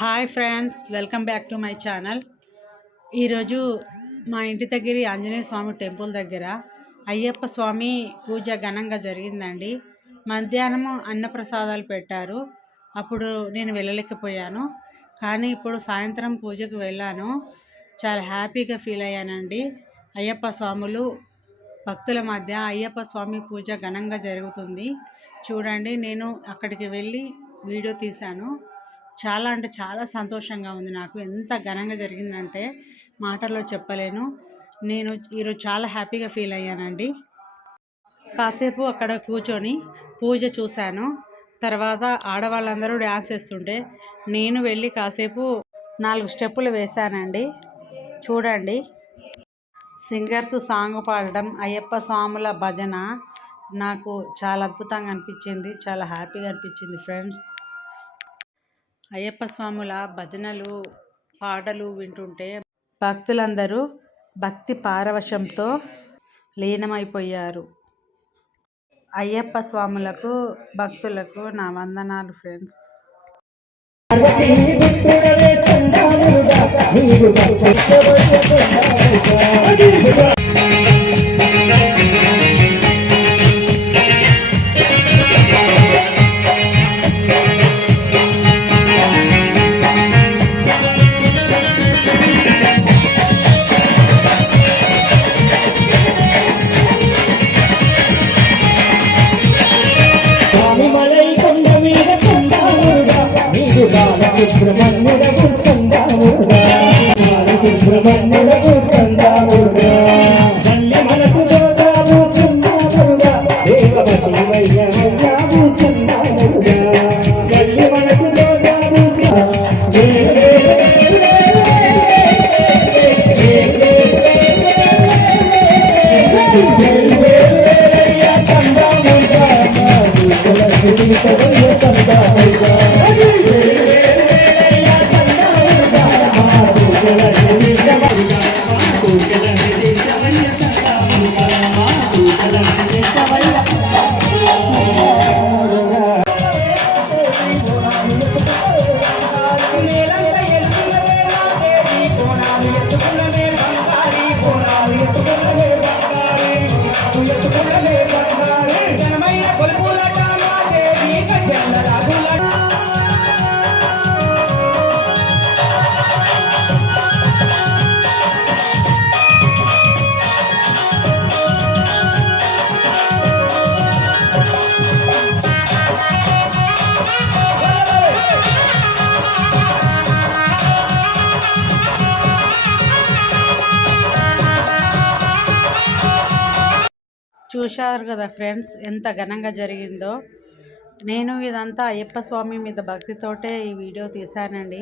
Hi friends, welcome back to my channel. ఈరోజు మా ఇంటి దగ్గర ఆంజనేయ స్వామి టెంపుల్ దగ్గర అయ్యప్ప స్వామి పూజ ఘనంగా జరిగిందండి. మధ్యాహ్నము అన్నప్రసాదాలు పెట్టారు. అప్పుడు నేను వెళ్ళలేకపోయాను, కానీ ఇప్పుడు సాయంత్రం పూజకు వెళ్ళాను. చాలా హ్యాపీగా ఫీల్ అయ్యానండి. అయ్యప్ప స్వాములు భక్తుల మధ్య అయ్యప్ప స్వామి పూజ ఘనంగా జరుగుతుంది. చూడండి, నేను అక్కడికి వెళ్ళి వీడియో తీశాను. చాలా అంటే చాలా సంతోషంగా ఉంది. నాకు ఎంత ఘనంగా జరిగిందంటే మాటల్లో చెప్పలేను. నేను ఈరోజు చాలా హ్యాపీగా ఫీల్ అయ్యానండి. కాసేపు అక్కడ కూర్చొని పూజ చూశాను. తర్వాత ఆడవాళ్ళందరూ డ్యాన్స్ వేస్తుంటే నేను వెళ్ళి కాసేపు 4 స్టెప్పులు వేశానండి. చూడండి, సింగర్స్ సాంగ్ పాడడం, అయ్యప్ప స్వాముల భజన నాకు చాలా అద్భుతంగా అనిపించింది. చాలా హ్యాపీగా అనిపించింది ఫ్రెండ్స్. అయ్యప్ప స్వాముల భజనలు పాటలు వింటుంటే భక్తులందరూ భక్తి పారవశంతో లీనమైపోయారు. అయ్యప్ప స్వాములకు భక్తులకు నా వందనాలు ఫ్రెండ్స్. సుబ్రహ్మణ్యుడకు సందాముడా సుబ్రహ్మణ్యుడకు సందాముడా తల్లి మనకు దోదాము సందాముడా దేవపతి వయ్యాము సందాముడా తల్లి మనకు దోదాము చూశారు కదా ఫ్రెండ్స్, ఎంత ఘనంగా జరిగిందో. నేను ఇదంతా అయ్యప్ప స్వామి మీద భక్తితోటే ఈ వీడియో తీశానండి.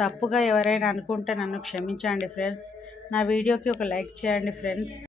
తప్పుగా ఎవరైనా అనుకుంటే నన్ను క్షమించండి ఫ్రెండ్స్. నా వీడియోకి ఒక లైక్ చేయండి ఫ్రెండ్స్.